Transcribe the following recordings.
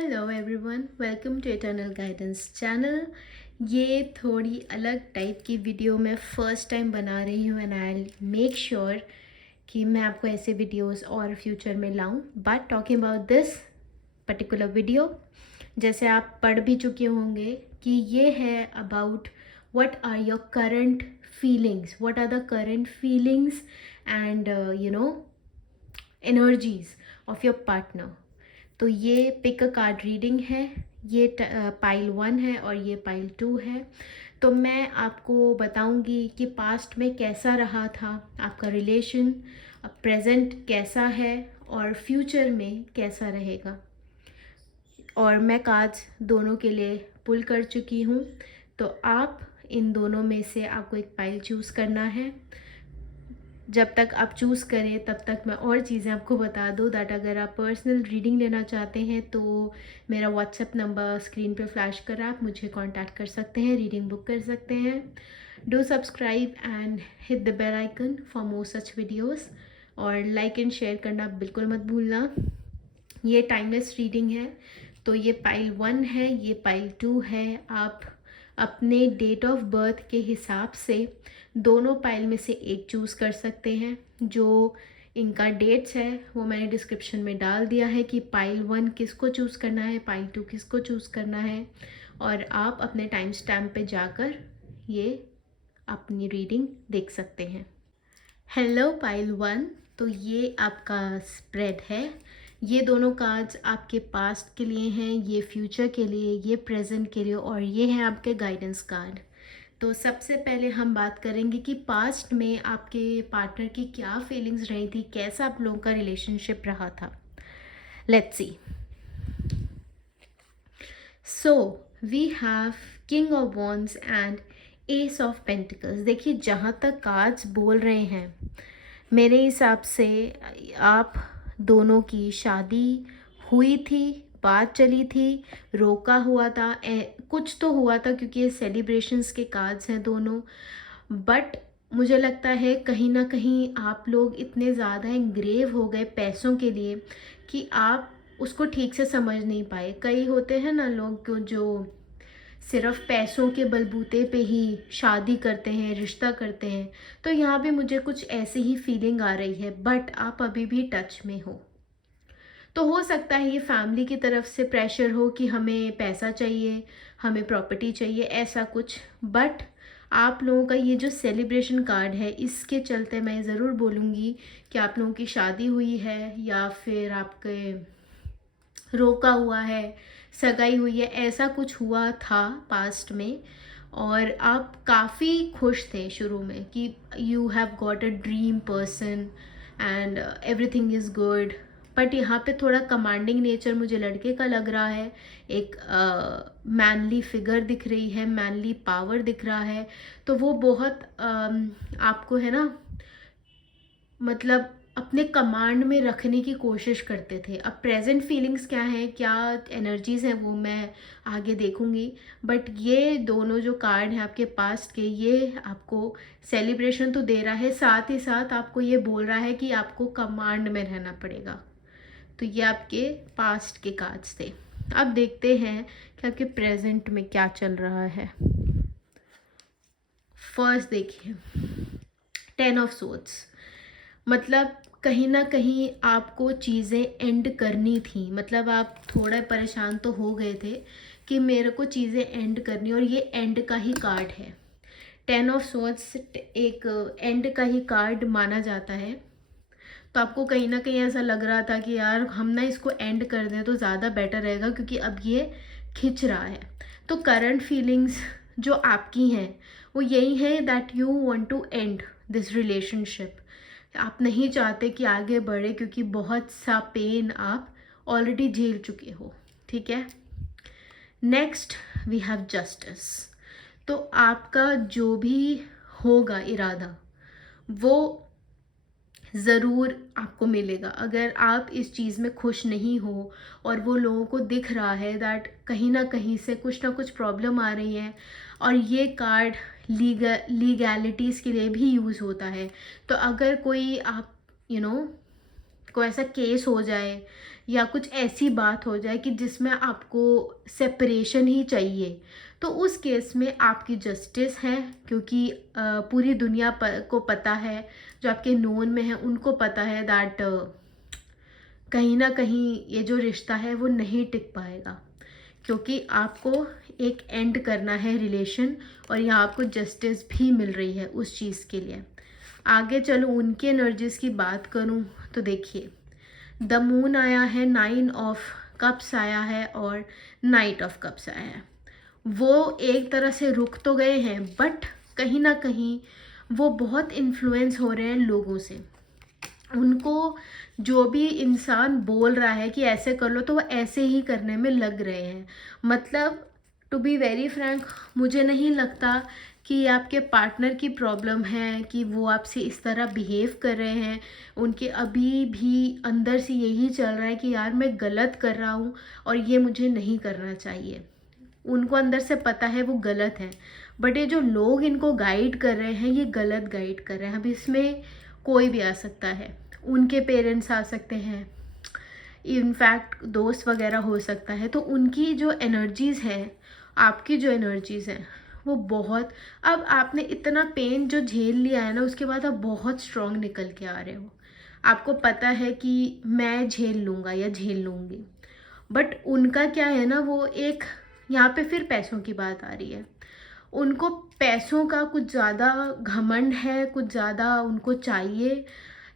Hello everyone, welcome to eternal guidance channel. ये थोड़ी अलग टाइप की वीडियो मैं फ़र्स्ट टाइम बना रही हूँ एंड आई मेक श्योर कि मैं आपको ऐसे वीडियोस और फ्यूचर में लाऊं। But talking about this particular video, जैसे आप पढ़ भी चुके होंगे कि ये है about what are your current feelings, what are the current feelings and energies of your partner. तो ये पिक अ कार्ड रीडिंग है। ये पाइल 1 है और ये पाइल 2 है। तो मैं आपको बताऊंगी कि पास्ट में कैसा रहा था आपका रिलेशन, अब प्रेजेंट कैसा है और फ्यूचर में कैसा रहेगा। और मैं कार्ड्स दोनों के लिए पुल कर चुकी हूँ। तो आप इन दोनों में से आपको एक पाइल चूज़ करना है। जब तक आप चूज़ करें तब तक मैं और चीज़ें आपको बता दूँ दैट अगर आप पर्सनल रीडिंग लेना चाहते हैं तो मेरा व्हाट्सएप नंबर स्क्रीन पे फ्लैश कर रहा है, आप मुझे कांटेक्ट कर सकते हैं, रीडिंग बुक कर सकते हैं। Do subscribe and hit the bell icon for more such videos और लाइक एंड शेयर करना बिल्कुल मत भूलना। ये टाइमलेस रीडिंग है। तो ये पाइल 1 है, ये पाइल 2 है। आप अपने डेट ऑफ बर्थ के हिसाब से दोनों पाइल में से एक चूज़ कर सकते हैं। जो इनका डेट्स है वो मैंने डिस्क्रिप्शन में डाल दिया है कि पाइल 1 किसको चूज़ करना है, पाइल 2 किसको चूज़ करना है। और आप अपने टाइम स्टैम्प पे जाकर ये अपनी रीडिंग देख सकते हैं। हेलो पाइल 1, तो ये आपका स्प्रेड है। ये दोनों कार्ड्स आपके पास्ट के लिए हैं, ये फ्यूचर के लिए, ये प्रेजेंट के लिए और ये हैं आपके गाइडेंस कार्ड। तो सबसे पहले हम बात करेंगे कि पास्ट में आपके पार्टनर की क्या फीलिंग्स रही थी, कैसा आप लोगों का रिलेशनशिप रहा था। Let's see. So we have king of wands and ace of pentacles. देखिए, जहाँ तक कार्ड्स बोल रहे हैं मेरे हिसाब से आप दोनों की शादी हुई थी, बात चली थी, रोका हुआ था, कुछ तो हुआ था क्योंकि ये सेलिब्रेशंस के कार्ड्स हैं दोनों। बट मुझे लगता है कहीं ना कहीं आप लोग इतने ज़्यादा इंग्रेव हो गए पैसों के लिए कि आप उसको ठीक से समझ नहीं पाए। कई होते हैं ना लोग जो सिर्फ पैसों के बलबूते पे ही शादी करते हैं, रिश्ता करते हैं। तो यहाँ भी मुझे कुछ ऐसी ही फीलिंग आ रही है। बट आप अभी भी टच में हो, तो हो सकता है ये फैमिली की तरफ से प्रेशर हो कि हमें पैसा चाहिए, हमें प्रॉपर्टी चाहिए, ऐसा कुछ। बट आप लोगों का ये जो सेलिब्रेशन कार्ड है, इसके चलते मैं ज़रूर बोलूँगी कि आप लोगों की शादी हुई है या फिर आपके रोका हुआ है, सगाई हुई है, ऐसा कुछ हुआ था पास्ट में। और आप काफ़ी खुश थे शुरू में कि you have got a dream person and everything is good. But यहाँ पे थोड़ा कमांडिंग नेचर मुझे लड़के का लग रहा है। एक मैनली फिगर दिख रही है, मैनली पावर दिख रहा है। तो वो बहुत आपको है ना, मतलब अपने कमांड में रखने की कोशिश करते थे। अब प्रेजेंट फीलिंग्स क्या हैं, क्या एनर्जीज हैं, वो मैं आगे देखूंगी। बट ये दोनों जो कार्ड हैं आपके पास्ट के, ये आपको सेलिब्रेशन तो दे रहा है, साथ ही साथ आपको ये बोल रहा है कि आपको कमांड में रहना पड़ेगा। तो ये आपके पास्ट के कार्ड्स थे। अब देखते हैं कि आपके प्रेजेंट में क्या चल रहा है। फर्स्ट देखिए, 10 ऑफ सोर्ड्स। मतलब कहीं ना कहीं आपको चीज़ें एंड करनी थी। मतलब आप थोड़ा परेशान तो हो गए थे कि मेरे को चीज़ें एंड करनी, और ये एंड का ही कार्ड है। 10 ऑफ सोर्ड्स एक एंड का ही कार्ड माना जाता है। तो आपको कहीं ना कहीं ऐसा लग रहा था कि यार हम ना इसको एंड कर दें तो ज़्यादा बेटर रहेगा क्योंकि अब ये खिंच रहा है। तो करंट फीलिंग्स जो आपकी हैं वो यही है that you want to end this relationship. आप नहीं चाहते कि आगे बढ़े क्योंकि बहुत सा पेन आप ऑलरेडी झेल चुके हो। ठीक है। Next we have justice. तो आपका जो भी होगा इरादा वो ज़रूर आपको मिलेगा। अगर आप इस चीज़ में खुश नहीं हो और वो लोगों को दिख रहा है दैट कहीं ना कहीं से कुछ ना कुछ प्रॉब्लम आ रही है, और ये कार्ड लीगैलिटीज़ के लिए भी यूज़ होता है। तो अगर कोई आप कोई ऐसा केस हो जाए या कुछ ऐसी बात हो जाए कि जिसमें आपको सेपरेशन ही चाहिए, तो उस केस में आपकी जस्टिस है, क्योंकि पूरी दुनिया को पता है, जो आपके नोन में है उनको पता है दैट कहीं ना कहीं ये जो रिश्ता है वो नहीं टिक पाएगा, क्योंकि आपको एक एंड करना है रिलेशन, और यहाँ आपको जस्टिस भी मिल रही है उस चीज़ के लिए। आगे चलो उनकी एनर्जीज की बात करूँ तो देखिए, द मून आया है, 9 ऑफ कप्स आया है और नाइट ऑफ कप्स आया है। वो एक तरह से रुक तो गए हैं, बट कहीं ना कहीं वो बहुत इन्फ्लुएंस हो रहे हैं लोगों से। उनको जो भी इंसान बोल रहा है कि ऐसे कर लो, तो वो ऐसे ही करने में लग रहे हैं। मतलब टू बी वेरी फ्रैंक, मुझे नहीं लगता कि ये आपके पार्टनर की प्रॉब्लम है कि वो आपसे इस तरह बिहेव कर रहे हैं। उनके अभी भी अंदर से यही चल रहा है कि यार मैं गलत कर रहा हूँ और ये मुझे नहीं करना चाहिए। उनको अंदर से पता है वो गलत है, बट ये जो लोग इनको गाइड कर रहे हैं ये गलत गाइड कर रहे हैं। अब इसमें कोई भी आ सकता है, उनके पेरेंट्स आ सकते हैं, इनफैक्ट दोस्त वगैरह हो सकता है। तो उनकी जो एनर्जीज़ है, आपकी जो एनर्जीज़ हैं वो बहुत, अब आपने इतना पेन जो झेल लिया है ना, उसके बाद आप बहुत स्ट्रॉन्ग निकल के आ रहे हो। आपको पता है कि मैं झेल लूँगा या झेल लूँगी, बट उनका क्या है ना, वो एक, यहाँ पे फिर पैसों की बात आ रही है। उनको पैसों का कुछ ज़्यादा घमंड है, कुछ ज़्यादा उनको चाहिए,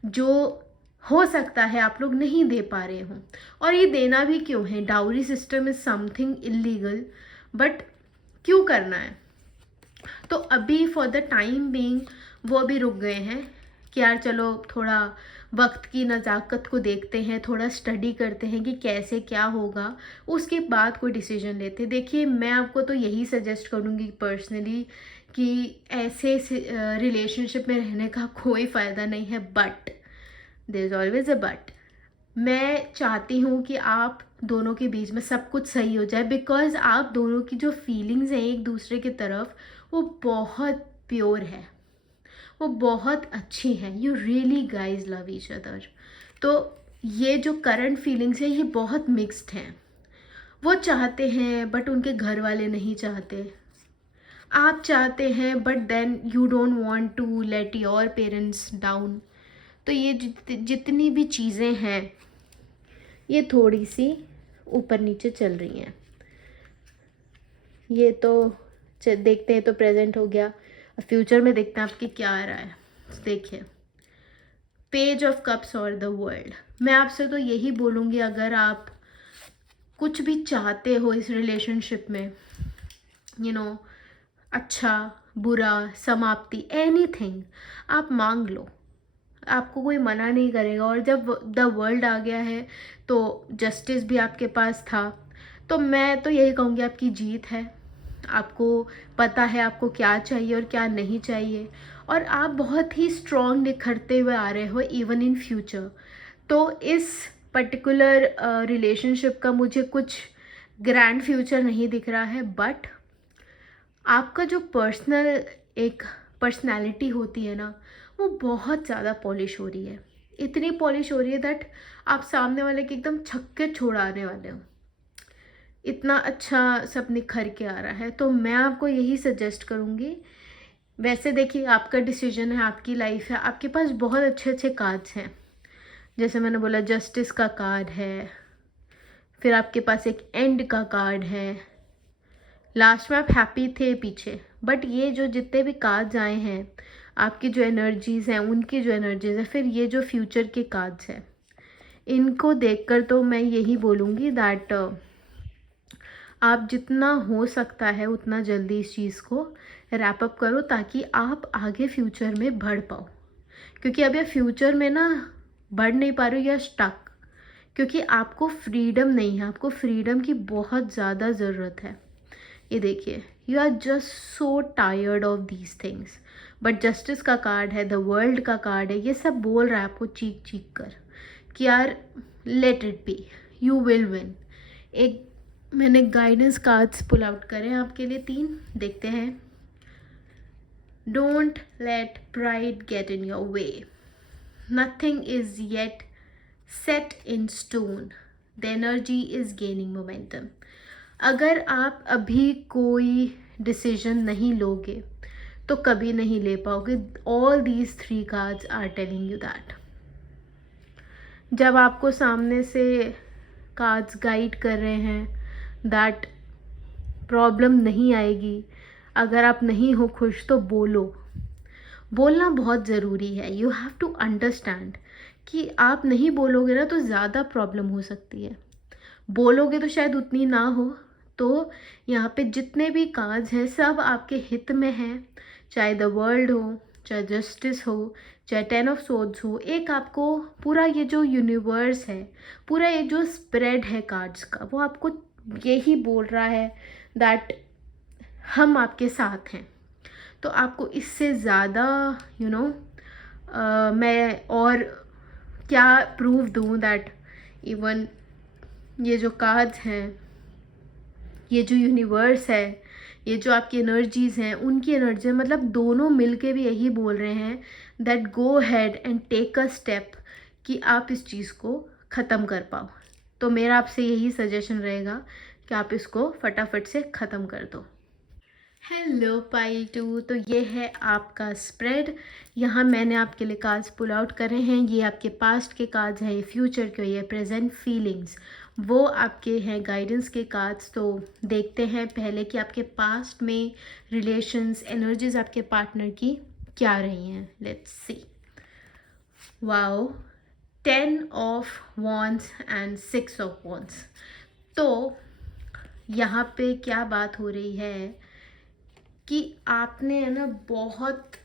जो हो सकता है आप लोग नहीं दे पा रहे हो। और ये देना भी क्यों है? Dowry system is something illegal, but क्यों करना है? तो अभी फॉर द टाइम बीइंग वो अभी रुक गए हैं कि यार चलो थोड़ा वक्त की नज़ाकत को देखते हैं, थोड़ा स्टडी करते हैं कि कैसे क्या होगा, उसके बाद कोई डिसीजन लेते हैं। देखिए, मैं आपको तो यही सजेस्ट करूँगी पर्सनली कि ऐसे रिलेशनशिप में रहने का कोई फ़ायदा नहीं है, but there is always a but. मैं चाहती हूँ कि आप दोनों के बीच में सब कुछ सही हो जाए, बिकॉज़ आप दोनों की जो फीलिंग्स हैं एक दूसरे की तरफ, वो बहुत प्योर है, वो बहुत अच्छी हैं। You really guys love each other. तो ये जो करंट फीलिंग्स है ये बहुत मिक्स्ड हैं। वो चाहते हैं बट उनके घर वाले नहीं चाहते। आप चाहते हैं but then you don't want to let your parents down. तो ये जितनी भी चीज़ें हैं ये थोड़ी सी ऊपर नीचे चल रही हैं। ये तो देखते हैं, तो प्रेजेंट हो गया। फ्यूचर में देखते हैं आपकी क्या आ रहा है। देखिए, पेज ऑफ कप्स और द वर्ल्ड। मैं आपसे तो यही बोलूँगी, अगर आप कुछ भी चाहते हो इस रिलेशनशिप में, यू नो, अच्छा बुरा समाप्ति, एनीथिंग आप मांग लो, आपको कोई मना नहीं करेगा। और जब द वर्ल्ड आ गया है तो जस्टिस भी आपके पास था, तो मैं तो यही कहूँगी आपकी जीत है। आपको पता है आपको क्या चाहिए और क्या नहीं चाहिए, और आप बहुत ही स्ट्रॉन्ग निखरते हुए आ रहे हो इवन इन फ्यूचर। तो इस पर्टिकुलर रिलेशनशिप का मुझे कुछ ग्रैंड फ्यूचर नहीं दिख रहा है, बट आपका जो पर्सनल एक पर्सनैलिटी होती है ना, वो बहुत ज़्यादा पॉलिश हो रही है। इतनी पॉलिश हो रही है दैट आप सामने वाले के एकदम छक्के छोड़ाने वाले हो। इतना अच्छा सब निखर के आ रहा है। तो मैं आपको यही सजेस्ट करूँगी। वैसे देखिए, आपका डिसीजन है, आपकी लाइफ है, आपके पास बहुत अच्छे अच्छे कार्ड्स हैं। जैसे मैंने बोला, जस्टिस का कार्ड है, फिर आपके पास एक एंड का कार्ड है, लास्ट में आप हैप्पी थे पीछे। बट ये जो जितने भी कार्ड्स आए हैं, आपकी जो एनर्जीज़ हैं, उनकी जो एनर्जीज़ है, फिर ये जो फ्यूचर के कार्ड्स हैं, इनको देखकर तो मैं यही बोलूँगी दैट आप जितना हो सकता है उतना जल्दी इस चीज़ को रैप अप करो, ताकि आप आगे फ्यूचर में बढ़ पाओ। क्योंकि अब ये फ्यूचर में ना बढ़ नहीं पा रहे हो या स्टक, क्योंकि आपको फ्रीडम नहीं है। आपको फ्रीडम की बहुत ज़्यादा ज़रूरत है। ये देखिए, you are just so tired of these things. But justice का कार्ड है, द वर्ल्ड का कार्ड है, ये सब बोल रहा है आपको चीख चीख कर कि यार let it be, you will win. एक मैंने गाइडेंस कार्ड्स पुल आउट करे हैं आपके लिए, 3 देखते हैं। Don't let pride get in your way, nothing is yet set in stone. The energy is gaining momentum. अगर आप अभी कोई डिसीजन नहीं लोगे तो कभी नहीं ले पाओगे. All these 3 cards are telling you that. जब आपको सामने से कार्ड्स गाइड कर रहे हैं दैट प्रॉब्लम नहीं आएगी, अगर आप नहीं हो खुश तो बोलो. बोलना बहुत ज़रूरी है. यू हैव टू अंडरस्टैंड कि आप नहीं बोलोगे ना तो ज़्यादा प्रॉब्लम हो सकती है. बोलोगे तो शायद उतनी ना हो. तो यहाँ पे जितने भी कार्ड्स हैं सब आपके हित में हैं. चाहे द वर्ल्ड हो, चाहे जस्टिस हो, चाहे 10 ऑफ सोर्ड्स हो. एक आपको पूरा ये जो यूनिवर्स है, पूरा ये जो स्प्रेड है कार्ड्स का, वो आपको यही बोल रहा है दैट हम आपके साथ हैं. तो आपको इससे ज़्यादा मैं और क्या प्रूफ दूँ दैट इवन ये जो कार्ड्स हैं, ये जो यूनिवर्स है, ये जो आपकी एनर्जीज़ हैं, उनकी एनर्जी मतलब दोनों मिलके भी यही बोल रहे हैं that go ahead and take a step कि आप इस चीज़ को ख़त्म कर पाओ. तो मेरा आपसे यही सजेशन रहेगा कि आप इसको फटाफट से ख़त्म कर दो. हेलो पाइल 2, तो ये है आपका स्प्रेड. यहाँ मैंने आपके लिए कार्ड्स पुल आउट करे हैं. ये आपके पास्ट के कार्ड्स हैं, ये फ्यूचर के, ये प्रेजेंट फीलिंग्स, वो आपके हैं गाइडेंस के कार्ड्स. तो देखते हैं पहले कि आपके पास्ट में रिलेशंस, एनर्जीज आपके पार्टनर की क्या रही हैं. Let's see. Wow, 10 of wands and 6 of wands. तो यहाँ पे क्या बात हो रही है कि आपने है ना बहुत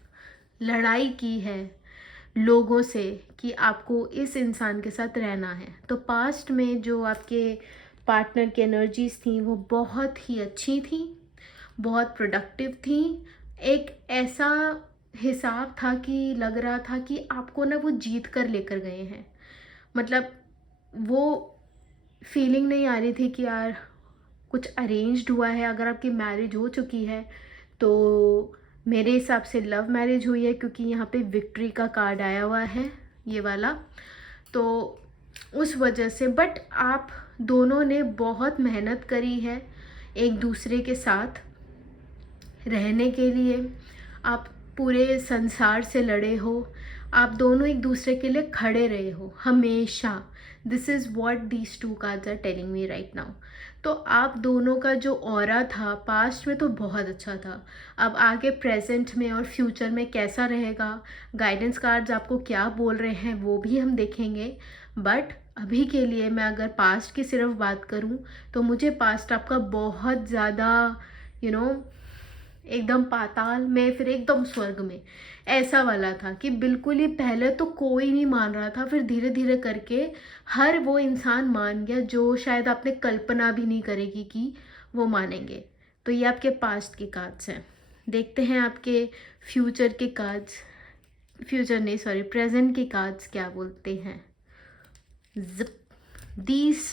लड़ाई की है लोगों से कि आपको इस इंसान के साथ रहना है. तो पास्ट में जो आपके पार्टनर की एनर्जीज थी वो बहुत ही अच्छी थी, बहुत प्रोडक्टिव थी. एक ऐसा हिसाब था कि लग रहा था कि आपको ना वो जीत कर लेकर गए हैं. मतलब वो फीलिंग नहीं आ रही थी कि यार कुछ अरेंज्ड हुआ है. अगर आपकी मैरिज हो चुकी है तो मेरे हिसाब से लव मैरिज हुई है, क्योंकि यहाँ पे विक्ट्री का कार्ड आया हुआ है, ये वाला. तो उस वजह से बट आप दोनों ने बहुत मेहनत करी है एक दूसरे के साथ रहने के लिए. आप पूरे संसार से लड़े हो, आप दोनों एक दूसरे के लिए खड़े रहे हो हमेशा. This is what these 2 cards are telling me right now. तो आप दोनों का जो ऑरा था पास्ट में तो बहुत अच्छा था. अब आगे प्रेजेंट में और फ्यूचर में कैसा रहेगा, गाइडेंस कार्ड्स आपको क्या बोल रहे हैं वो भी हम देखेंगे. बट अभी के लिए मैं अगर पास्ट की सिर्फ बात करूं तो मुझे पास्ट आपका बहुत ज़्यादा एकदम पाताल में, फिर एकदम स्वर्ग में, ऐसा वाला था कि बिल्कुल ही पहले तो कोई नहीं मान रहा था, फिर धीरे धीरे करके हर वो इंसान मान गया जो शायद आपने कल्पना भी नहीं करेगी कि वो मानेंगे. तो ये आपके पास्ट के कार्ड्स हैं. देखते हैं आपके फ्यूचर के कार्ड्स, फ्यूचर नहीं सॉरी प्रेजेंट के कार्ड्स क्या बोलते हैं. जिप. These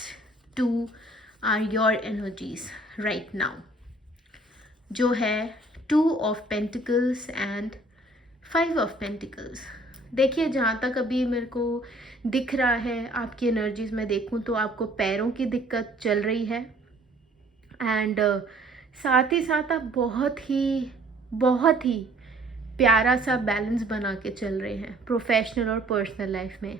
2 are your energies right now, जो है 2 of pentacles and 5 of pentacles. देखिए जहाँ तक अभी मेरे को दिख रहा है आपकी एनर्जीज में देखूँ तो आपको पैरों की दिक्कत चल रही है. एंड साथ ही साथ आप बहुत ही प्यारा सा बैलेंस बना के चल रहे हैं प्रोफेशनल और पर्सनल लाइफ में.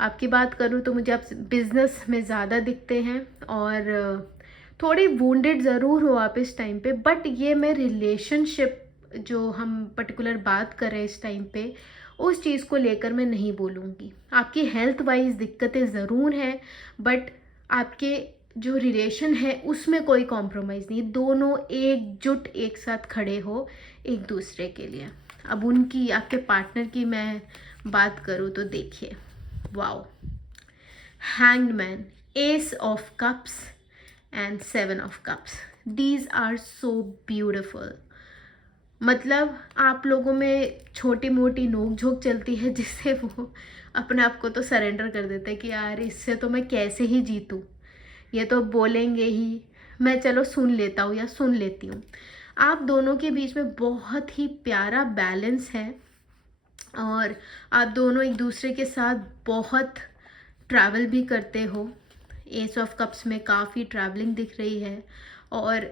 आपकी बात करूँ तो मुझे आप बिजनेस में ज़्यादा दिखते हैं और थोड़ी वूंडेड ज़रूर हो आप इस टाइम पे. बट ये मैं रिलेशनशिप जो हम पर्टिकुलर बात कर रहे हैं इस टाइम पे, उस चीज़ को लेकर मैं नहीं बोलूँगी. आपकी हेल्थ वाइज दिक्कतें ज़रूर हैं बट आपके जो रिलेशन है उसमें कोई कॉम्प्रोमाइज़ नहीं. दोनों एकजुट एक साथ खड़े हो एक दूसरे के लिए. अब उनकी, आपके पार्टनर की मैं बात करूँ तो देखिए, wow, hanged man, S of cups and 7 of cups. These are so beautiful. मतलब आप लोगों में छोटी मोटी नोक झोंक चलती है जिससे वो अपने आप को तो सरेंडर कर देते हैं कि यार इससे तो मैं कैसे ही जीतूँ, ये तो बोलेंगे ही, मैं चलो सुन लेता हूँ या सुन लेती हूँ. आप दोनों के बीच में बहुत ही प्यारा बैलेंस है और आप दोनों एक दूसरे के साथ बहुत ट्रैवल भी करते हो। एस ऑफ कप्स में काफ़ी ट्रैवलिंग दिख रही है, और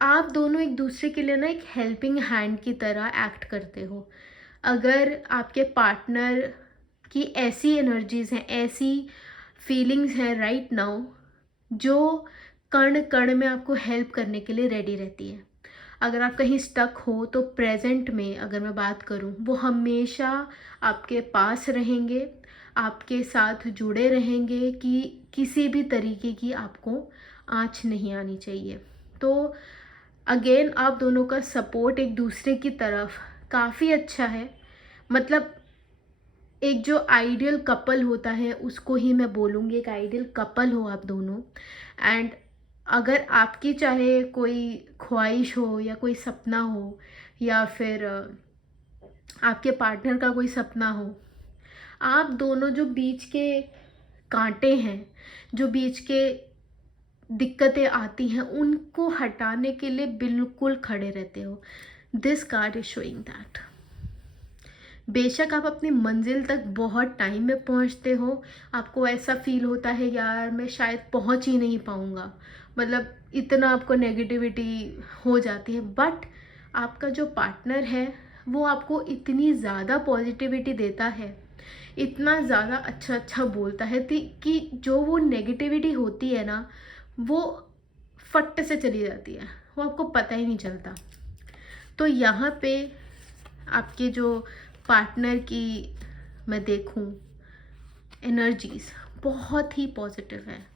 आप दोनों एक दूसरे के लिए ना एक हेल्पिंग हैंड की तरह एक्ट करते हो। अगर आपके पार्टनर की ऐसी एनर्जीज़ हैं, ऐसी फीलिंग्स हैं राइट नाउ, जो कण कण में आपको हेल्प करने के लिए रेडी रहती है। अगर आप कहीं स्टक हो तो प्रेजेंट में अगर मैं बात करूं, वो हमेशा आपके पास रहेंगे, आपके साथ जुड़े रहेंगे कि किसी भी तरीके की आपको आँच नहीं आनी चाहिए। तो अगेन आप दोनों का सपोर्ट एक दूसरे की तरफ काफ़ी अच्छा है। मतलब एक जो आइडियल कपल होता है उसको ही मैं बोलूँगी, एक आइडियल कपल हो आप दोनों। एंड अगर आपकी चाहे कोई ख्वाहिश हो या कोई सपना हो, या फिर आपके पार्टनर का कोई सपना हो, आप दोनों जो बीच के कांटे हैं, जो बीच के दिक्कतें आती हैं, उनको हटाने के लिए बिल्कुल खड़े रहते हो। This card is showing that. बेशक आप अपनी मंजिल तक बहुत टाइम में पहुंचते हो, आपको ऐसा फील होता है यार मैं शायद पहुंच ही नहीं पाऊंगा, मतलब इतना आपको नेगेटिविटी हो जाती है, बट आपका जो पार्टनर है वो आपको इतनी ज़्यादा पॉजिटिविटी देता है, इतना ज़्यादा अच्छा अच्छा बोलता है कि जो वो नेगेटिविटी होती है ना, वो फट से चली जाती है, वो आपको पता ही नहीं चलता। तो यहाँ पे आपके जो पार्टनर की मैं देखूं एनर्जीज बहुत ही पॉजिटिव है।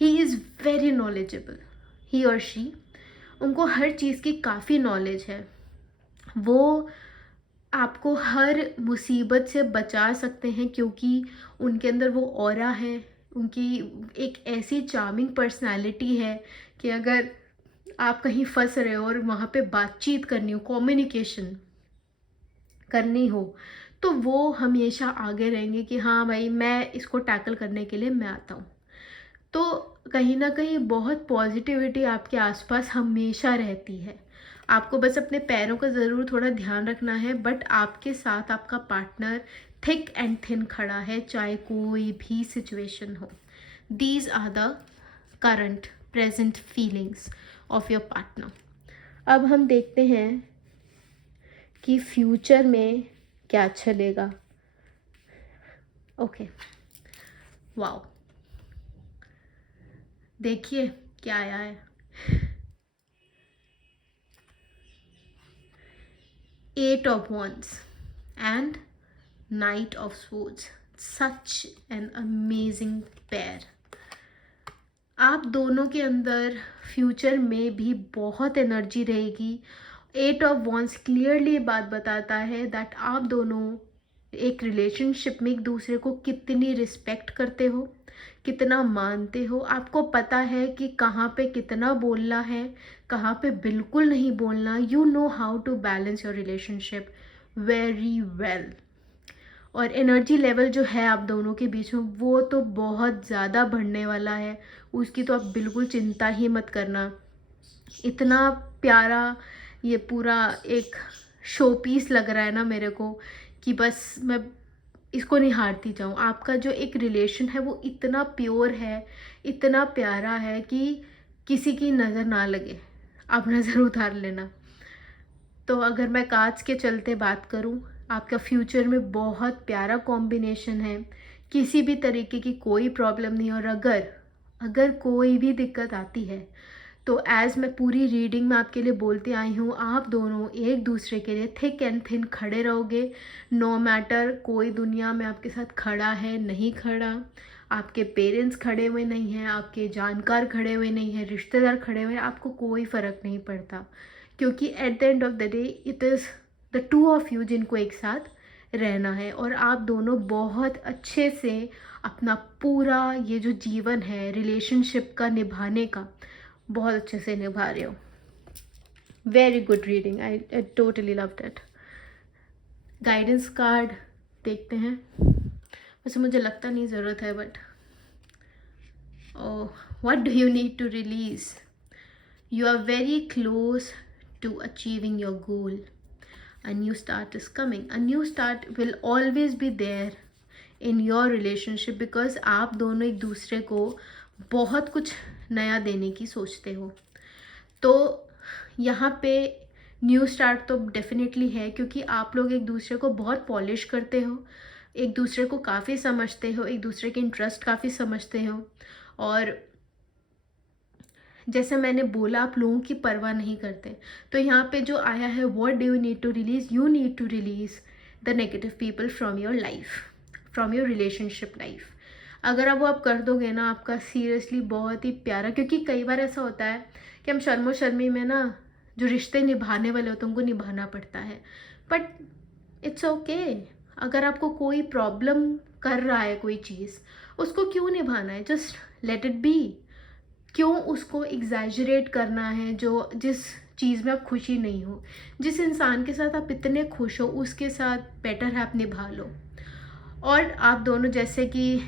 ही इज़ वेरी नॉलेजेबल, ही और शी, उनको हर चीज़ की काफ़ी नॉलेज है। वो आपको हर मुसीबत से बचा सकते हैं क्योंकि उनके अंदर वो ऑरा है, उनकी एक ऐसी चार्मिंग पर्सनालिटी है कि अगर आप कहीं फंस रहे हो और वहाँ पे बातचीत करनी हो, कम्युनिकेशन करनी हो, तो वो हमेशा आगे रहेंगे कि हाँ भाई मैं इसको टैकल करने के लिए मैं आता हूँ। तो कहीं ना कहीं बहुत पॉजिटिविटी आपके आसपास हमेशा रहती है। आपको बस अपने पैरों का ज़रूर थोड़ा ध्यान रखना है, बट आपके साथ आपका पार्टनर थिक एंड थिन खड़ा है, चाहे कोई भी सिचुएशन हो। These are the current present feelings of your partner. अब हम देखते हैं कि फ्यूचर में क्या चलेगा। ओके, वाओ, देखिए क्या आया है। Eight of wands and knight of swords. Such an amazing pair. आप दोनों के अंदर फ्यूचर में भी बहुत एनर्जी रहेगी। एट ऑफ wands क्लियरली ये बात बताता है दैट आप दोनों एक रिलेशनशिप में एक दूसरे को कितनी रिस्पेक्ट करते हो, कितना मानते हो। आपको पता है कि कहाँ पे कितना बोलना है, कहाँ पे बिल्कुल नहीं बोलना। You know how to balance your relationship very well. और एनर्जी लेवल जो है आप दोनों के बीच में वो तो बहुत ज़्यादा बढ़ने वाला है, उसकी तो आप बिल्कुल चिंता ही मत करना। इतना प्यारा ये पूरा एक शो पीस लग रहा है ना मेरे को कि बस मैं इसको निहारती जाऊँ। आपका जो एक रिलेशन है वो इतना प्योर है, इतना प्यारा है कि किसी की नज़र ना लगे, आप नज़र उतार लेना। तो अगर मैं कार्ड्स के चलते बात करूं, आपका फ्यूचर में बहुत प्यारा कॉम्बिनेशन है, किसी भी तरीके की कोई प्रॉब्लम नहीं। और अगर अगर कोई भी दिक्कत आती है तो एज़ मैं पूरी रीडिंग में आपके लिए बोलती आई हूँ, आप दोनों एक दूसरे के लिए थिक एंड थिन खड़े रहोगे। नो मैटर कोई दुनिया में आपके साथ खड़ा है नहीं खड़ा, आपके पेरेंट्स खड़े हुए नहीं हैं, आपके जानकार खड़े हुए नहीं हैं, रिश्तेदार खड़े हुए हैं, आपको कोई फ़र्क नहीं पड़ता, क्योंकि at the end of the day it is the two of you जिनको एक साथ रहना है। और आप दोनों बहुत अच्छे से अपना पूरा ये जो जीवन है रिलेशनशिप का निभाने का बहुत अच्छे से निभा रहे हो। Very good reading, I totally love that. Guidance card देखते हैं, वैसे मुझे लगता नहीं ज़रूरत है, but what do you need to release? You are very close to achieving your goal. A new start is coming. A new start will always be there in your relationship, because आप दोनों एक दूसरे को बहुत कुछ नया देने की सोचते हो। तो यहाँ पे न्यू स्टार्ट तो डेफिनेटली है, क्योंकि आप लोग एक दूसरे को बहुत पॉलिश करते हो, एक दूसरे को काफ़ी समझते हो, एक दूसरे के इंटरेस्ट काफ़ी समझते हो। और जैसे मैंने बोला, आप लोगों की परवाह नहीं करते। तो यहाँ पे जो आया है, what do you need to release, you need to release the negative people from your life, from your relationship life. अगर अब वो आप कर दोगे ना, आपका सीरियसली बहुत ही प्यारा, क्योंकि कई बार ऐसा होता है कि हम शर्मो शर्मी में ना जो रिश्ते निभाने वाले होते हैं उनको निभाना पड़ता है। बट इट्स ओके, अगर आपको कोई प्रॉब्लम कर रहा है कोई चीज़, उसको क्यों निभाना है, जस्ट लेट इट बी। क्यों उसको एग्जैजरेट करना है, जो जिस चीज़ में आप खुशी नहीं हो, जिस इंसान के साथ आप इतने खुश हो उसके साथ बेटर है आप निभा लो। और आप दोनों, जैसे कि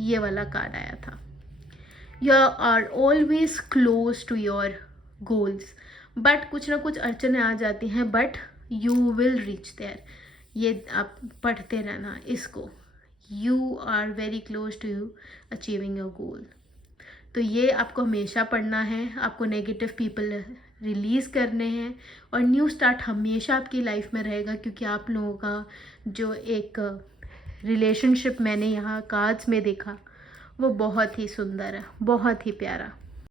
ये वाला कार्ड आया था, you are always close to your goals, but कुछ ना कुछ अड़चने आ जाती हैं, but you will reach there. ये आप पढ़ते रहना इसको, you are very close to achieving your goal. तो ये आपको हमेशा पढ़ना है, आपको नेगेटिव पीपल रिलीज़ करने हैं, और न्यू स्टार्ट हमेशा आपकी लाइफ में रहेगा, क्योंकि आप लोगों का जो एक रिलेशनशिप मैंने यहाँ कार्ड्स में देखा वो बहुत ही सुंदर है, बहुत ही प्यारा।